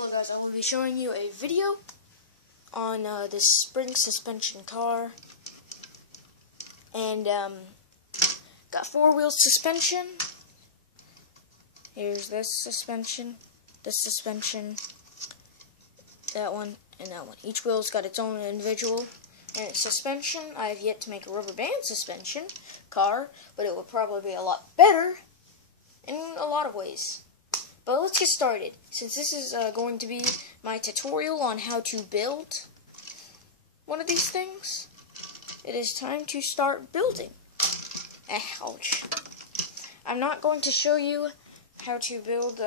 Hello guys, I will be showing you a video on this spring suspension car, and got four-wheel suspension. Here's this suspension, that one, and that one. Each wheel's got its own individual and its suspension. I have yet to make a rubber band suspension car, but it will probably be a lot better in a lot of ways. But let's get started. Since this is going to be my tutorial on how to build one of these things, it is time to start building. Ouch. I'm not going to show you how to build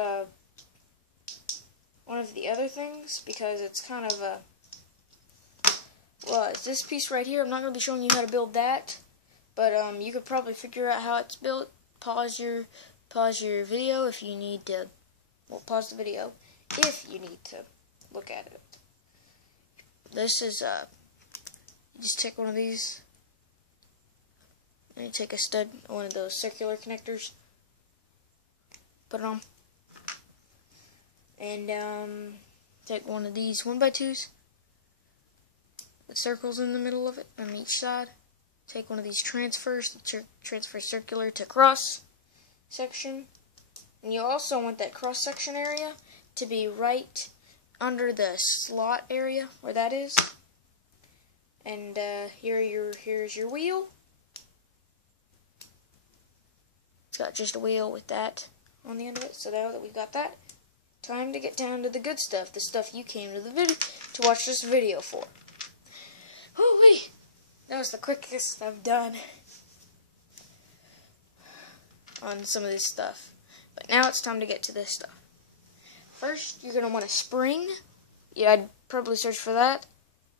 one of the other things because it's kind of a... Well, it's this piece right here. I'm not going to be showing you how to build that, but you could probably figure out how it's built. Pause your video if you need to. Well, pause the video if you need to look at it. This is, you just take one of these, and you take a stud, one of those circular connectors, put it on, and take one of these 1x2s, with circles in the middle of it on each side. Take one of these transfers, transfer circular to cross section. And you also want that cross-section area to be right under the slot area where that is. And here's your wheel. It's got just a wheel with that on the end of it. So now that we've got that, time to get down to the good stuff, the stuff you came to the video to watch this video for. Woo-wee! That was the quickest I've done on some of this stuff. But now it's time to get to this stuff. First, you're going to want a spring. Yeah, I'd probably search for that.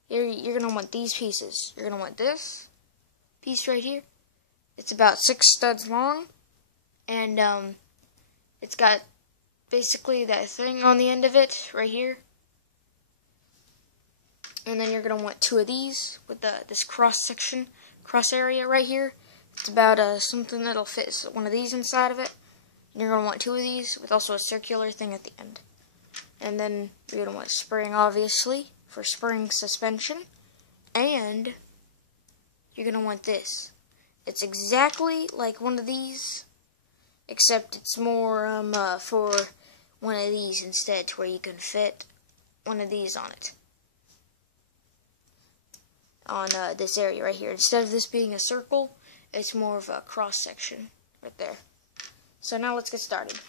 You're going to want these pieces. You're going to want this piece right here. It's about 6 studs long. And it's got basically that thing on the end of it right here. And then you're going to want 2 of these with this cross area right here. It's about something that'll fit one of these inside of it. And you're going to want 2 of these with also a circular thing at the end. And then you're going to want spring, obviously, for spring suspension. And you're going to want this. It's exactly like one of these, except it's more for one of these instead, to where you can fit one of these on it. On this area right here. Instead of this being a circle, it's more of a cross-section right there. So now let's get started.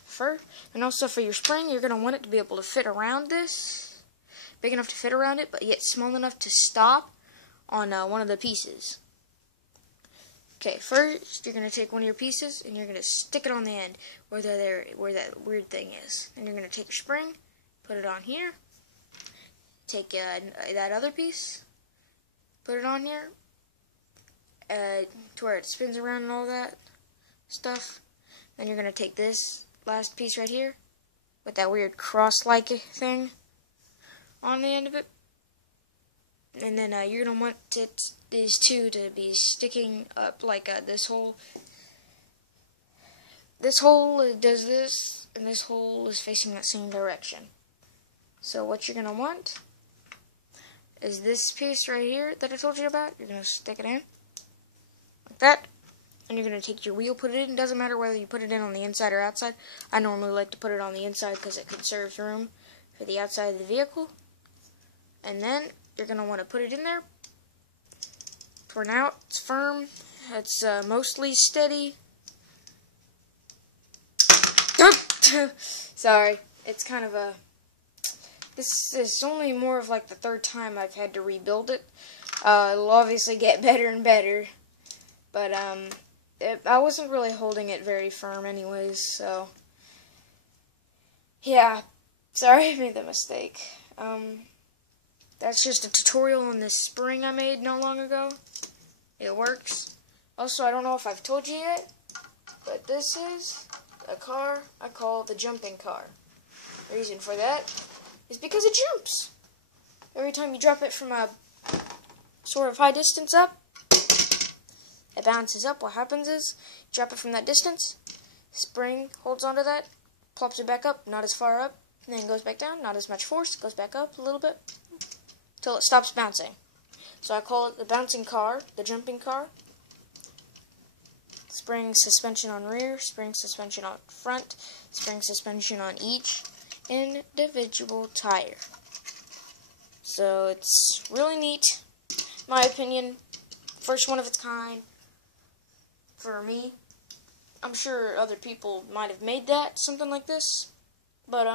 And also for your spring, you're going to want it to be able to fit around this. Big enough to fit around it, but yet small enough to stop on one of the pieces. Okay, first you're going to take one of your pieces and you're going to stick it on the end where that weird thing is. And you're going to take your spring, put it on here. Take that other piece, put it on here, to where it spins around and all that stuff. Then you're going to take this last piece right here with that weird cross-like thing on the end of it. And then you're going to want these two to be sticking up like this hole. This hole does this, and this hole is facing that same direction. So what you're going to want is this piece right here that I told you about. You're going to stick it in like that. And you're going to take your wheel, put it in. Doesn't matter whether you put it in on the inside or outside. I normally like to put it on the inside because it conserves room for the outside of the vehicle. And then you're going to want to put it in there. For now, it's firm. It's mostly steady. Sorry. It's kind of a... This is only more of like the 3rd time I've had to rebuild it. It'll obviously get better and better. But, I wasn't really holding it very firm anyways, so, yeah, sorry I made that mistake. That's just a tutorial on this spring I made not long ago. It works. Also, I don't know if I've told you yet, but this is a car I call the jumping car. The reason for that is because it jumps. Every time you drop it from a sort of high distance up, it bounces up. What happens is, drop it from that distance, spring holds onto that, plops it back up, not as far up, and then goes back down, not as much force, goes back up a little bit, till it stops bouncing. So I call it the bouncing car, the jumping car. Spring suspension on rear, spring suspension on front, spring suspension on each individual tire. So it's really neat, in my opinion. First one of its kind for me. I'm sure other people might have made that, something like this. But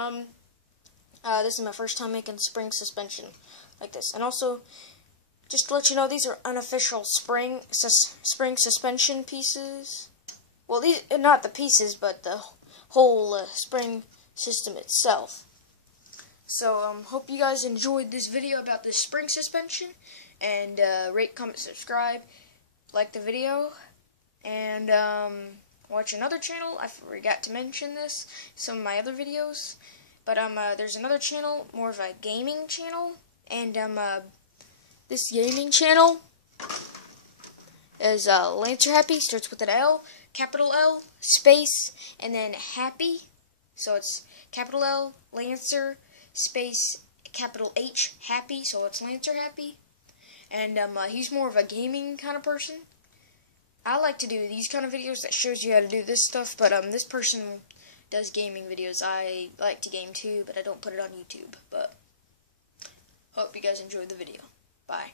this is my first time making spring suspension like this. And also, just to let you know, these are unofficial spring suspension pieces. Well, these not the pieces, but the whole spring system itself. So, hope you guys enjoyed this video about this spring suspension. And rate, comment, subscribe, like the video, and watch another channel. I forgot to mention this in some of my other videos, but there's another channel, more of a gaming channel, and this gaming channel is Lancer Happy. Starts with an L, capital L, space, and then Happy. So it's capital L, Lancer, space, capital H, Happy. So it's Lancer Happy. And he's more of a gaming kind of person. I like to do these kind of videos that shows you how to do this stuff, but this person does gaming videos. I like to game too, but I don't put it on YouTube. But hope you guys enjoyed the video. Bye.